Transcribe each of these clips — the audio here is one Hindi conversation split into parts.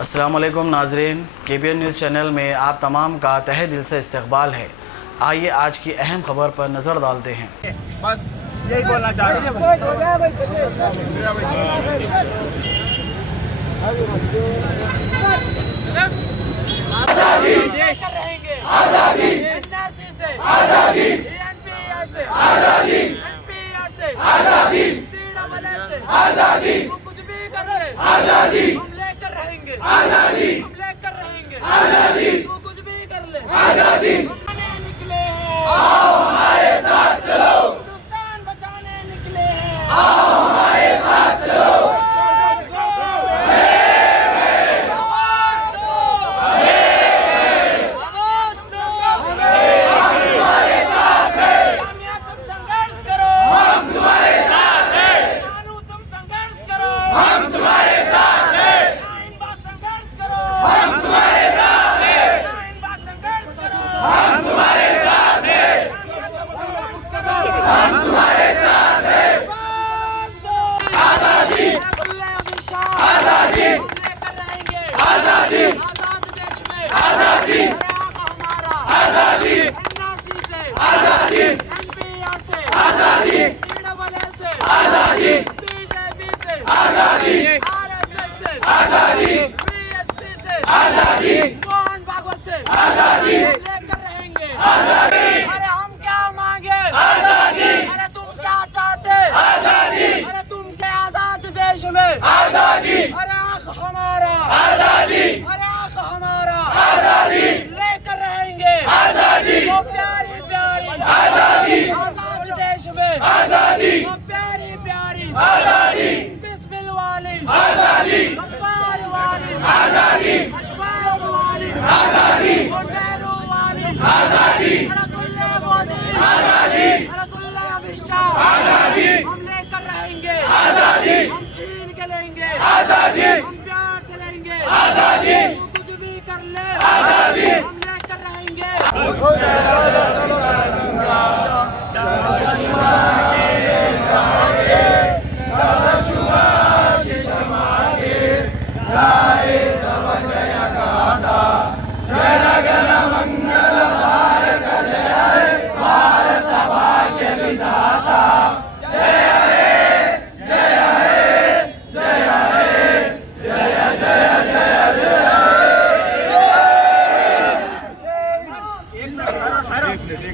अस्सलामुअलैकुम नाजरीन, KBN न्यूज़ चैनल में आप तमाम का तहे दिल से इस्तकबाल है। आइए आज की अहम खबर पर नज़र डालते हैं। बस यही बोलना चाह रहे हैं। आज़ादी लेकर रहेंगे, आज़ादी NRC से, आज़ादी ENPR से, आज़ादी NPR से, आज़ादी CAA से, आज़ादी वो कुछ भी कर ले, आज़ादी हम लेकर रहेंगे, आज़ादी हम लेकर रहेंगे, आज़ादी वो कुछ भी कर ले, आज़ादी हम निकले हैं, आओ हमारे साथ चलो, हिंदुस्तान बचाने निकले हैं, आओ हमारे साथ चलो। आजाद देश में आजादी हमारा, आजादी NRC से, आजादी NPR से, आजादी CAA से, आजादी BJP से, आजादी RSS से, आजादी BSP से, आजादी मोहन भागवत से, आजादी लेकर रहेंगे, आजादी। अरे हम क्या मांगे, आजादी। अरे तुम क्या चाहते, आजादी। अरे तुम क्या आजाद देश में, आजादी। अरे हमारा, आजादी। अरे हमारा, आजादी लेकर रहेंगे, आजादी। वो प्यारी प्यारी आजादी, आजाद देश में, आजादी। वो प्यारी प्यारी आजादी, बिस्मिल वाली आजादी, अखबार वाली आजादी, अशफाक वाली आजादी, और नेहरू वाली आजादी, रसुल्ला मोदी आजादी, रसुल्ला अमित शाह आजादी। हम लेकर रहेंगे, आजादी। हम छीन के लेंगे, आजादी। हम प्यार से लेंगे, आजादी। कुछ भी कर ले, आजादी। हम लेकर रहेंगे।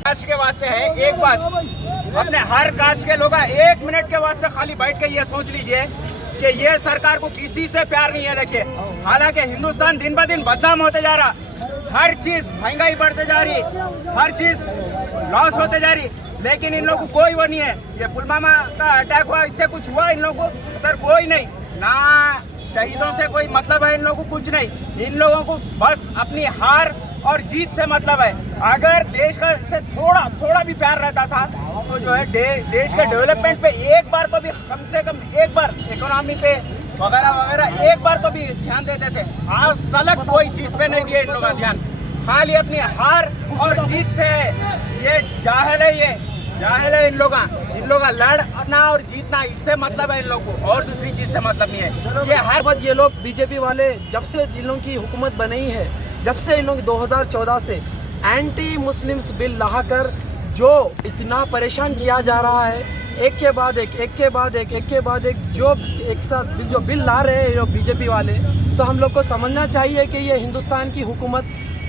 कास्ट के वास्ते है एक बात, अपने हर कास्ट के लोग 1 मिनट के वास्ते खाली बैठ के ये सोच लीजिए कि ये सरकार को किसी से प्यार नहीं है। देखिए, हालांकि हिंदुस्तान दिन ब दिन बदनाम होते जा रहा, हर चीज महंगाई बढ़ते जा रही, हर चीज लॉस होते जा रही, लेकिन इन लोगों को कोई वो नहीं है। ये पुलवामा का अटैक हुआ, इससे कुछ हुआ इन लोगों को? सर कोई नहीं, ना शहीदों से कोई मतलब है इन लोगों को, कुछ नहीं। इन लोगों को बस अपनी हार और जीत से मतलब है। अगर देश का से थोड़ा भी प्यार रहता था तो जो है देश के डेवलपमेंट पे एक बार तो भी, कम से कम एक बार इकोनॉमी पे वगैरह वगैरह एक बार तो भी ध्यान देते थे। आज तलक कोई चीज पे नहीं दिया इन लोगों का ध्यान, खाली अपनी हार और जीत से है। ये जाहिल है, ये जाहिल है। इन लोग लड़ना और जीतना, इससे मतलब है इन लोगों को, और दूसरी चीज से मतलब नहीं है। ये हर बात ये लोग बीजेपी वाले जब से इन लोगों की हुकूमत बनी है, जब से इन लोग 2014 से एंटी मुस्लिम्स बिल लाकर जो इतना परेशान किया जा रहा है, एक के बाद एक जो एक साथ जो बिल ला रहे हैं बीजेपी वाले, तो हम लोग को समझना चाहिए कि ये हिंदुस्तान की हुकूमत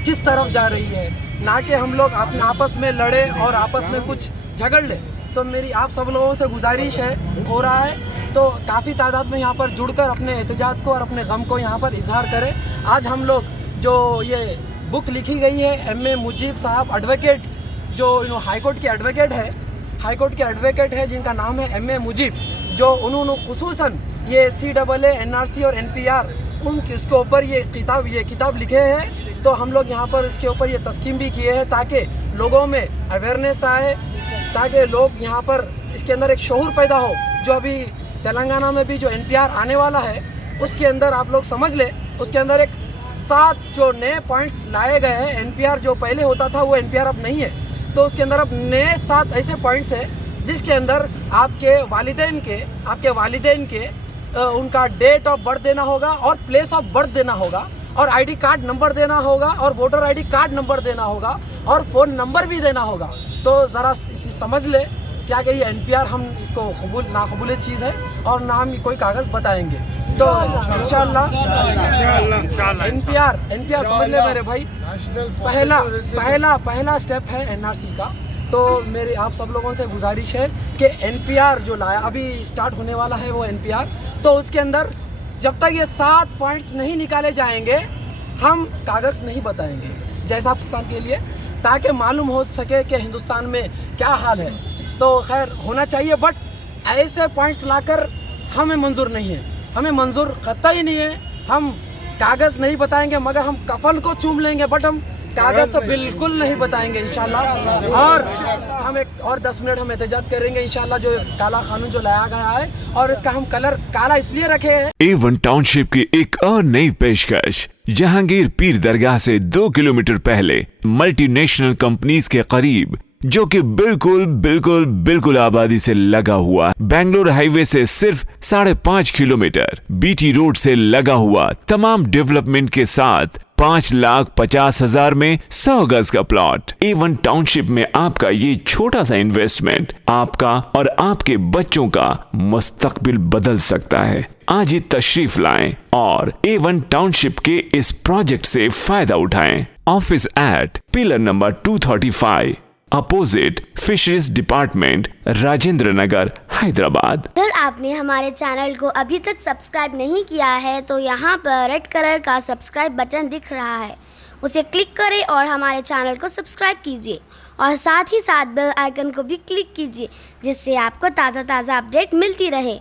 किस तरफ जा रही है, ना कि हम लोग अपने आपस में लड़े और आपस में कुछ झगड़ ले। तो मेरी आप सब लोगों से गुजारिश है, हो रहा है तो काफ़ी तादाद में यहाँ पर जुड़कर अपने एहतजाज को और अपने गम को यहाँ पर इजहार करें। आज हम लोग जो ये बुक लिखी गई है MA मुजीब साहब एडवोकेट, जो हाईकोर्ट के एडवोकेट है जिनका नाम है MA मुजीब, जो उन्होंने खुसूसन ये CAA NRC और NPR इसके ऊपर ये किताब लिखे हैं। तो हम लोग यहाँ पर इसके ऊपर ये तस्कीम भी किए हैं ताकि लोगों में अवेयरनेस आए, ताकि लोग यहाँ पर इसके अंदर एक शऊर पैदा हो। जो अभी तेलंगाना में भी जो NPR आने वाला है, उसके अंदर आप लोग समझ ले, उसके अंदर एक 7 जो नए पॉइंट्स लाए गए हैं। NPR जो पहले होता था वो NPR अब नहीं है, तो उसके अंदर अब नए 7 ऐसे पॉइंट्स हैं जिसके अंदर आपके वालिदैन के उनका डेट ऑफ बर्थ देना होगा और प्लेस ऑफ बर्थ देना होगा और आईडी कार्ड नंबर देना होगा और वोटर आईडी कार्ड नंबर देना होगा और फ़ोन नंबर भी देना होगा। तो ज़रा समझ ले क्या कि ये NPR हम इसको कबूल नाकबूल चीज़ है और ना हम कोई कागज़ बताएंगे। तो इंशाअल्लाह NPR समझ ले मेरे भाई, पहला स्टेप है NRC का। तो मेरी आप सब लोगों से गुजारिश है कि NPR जो लाया अभी स्टार्ट होने वाला है वो NPR, तो उसके अंदर जब तक ये 7 पॉइंट्स नहीं निकाले जाएंगे हम कागज़ नहीं बताएंगे जैसा पाकिस्तान के लिए, ताकि मालूम हो सके कि हिंदुस्तान में क्या हाल है। तो खैर होना चाहिए, बट ऐसे पॉइंट्स लाकर हमें मंजूर नहीं है, हमें मंजूर कतई नहीं है। हम कागज़ नहीं बताएंगे मगर हम कफन को चूम लेंगे, बट हम कागज़ तो बिल्कुल नहीं बताएंगे इंशाल्लाह। और हम एक और 10 मिनट हम एहतजाज करेंगे इंशाल्लाह, जो काला कानून जो लाया गया है और इसका हम कलर काला इसलिए रखे हैं। A1 टाउनशिप की एक और नई पेशकश जहांगीर पीर दरगाह से 2 किलोमीटर पहले मल्टीनेशनल कंपनीज के करीब, जो कि बिल्कुल आबादी से लगा हुआ, बेंगलोर हाईवे से सिर्फ 5.5 किलोमीटर, BT रोड से लगा हुआ, तमाम डेवलपमेंट के साथ 5,50,000 में 100 गज का प्लॉट। A1 टाउनशिप में आपका ये छोटा सा इन्वेस्टमेंट आपका और आपके बच्चों का मुस्तकबिल बदल सकता है। आज ही तशरीफ लाएं और A1 टाउनशिप के इस प्रोजेक्ट से फायदा उठाएं। Office at pillar number 235 opposite fisheries department, Rajendra Nagar, Hyderabad. अगर आपने हमारे चैनल को अभी तक सब्सक्राइब नहीं किया है तो यहाँ पर रेड कलर का सब्सक्राइब बटन दिख रहा है, उसे क्लिक करें और हमारे चैनल को सब्सक्राइब कीजिए और साथ ही साथ बेल आइकन को भी क्लिक कीजिए, जिससे आपको ताज़ा अपडेट मिलती रहे।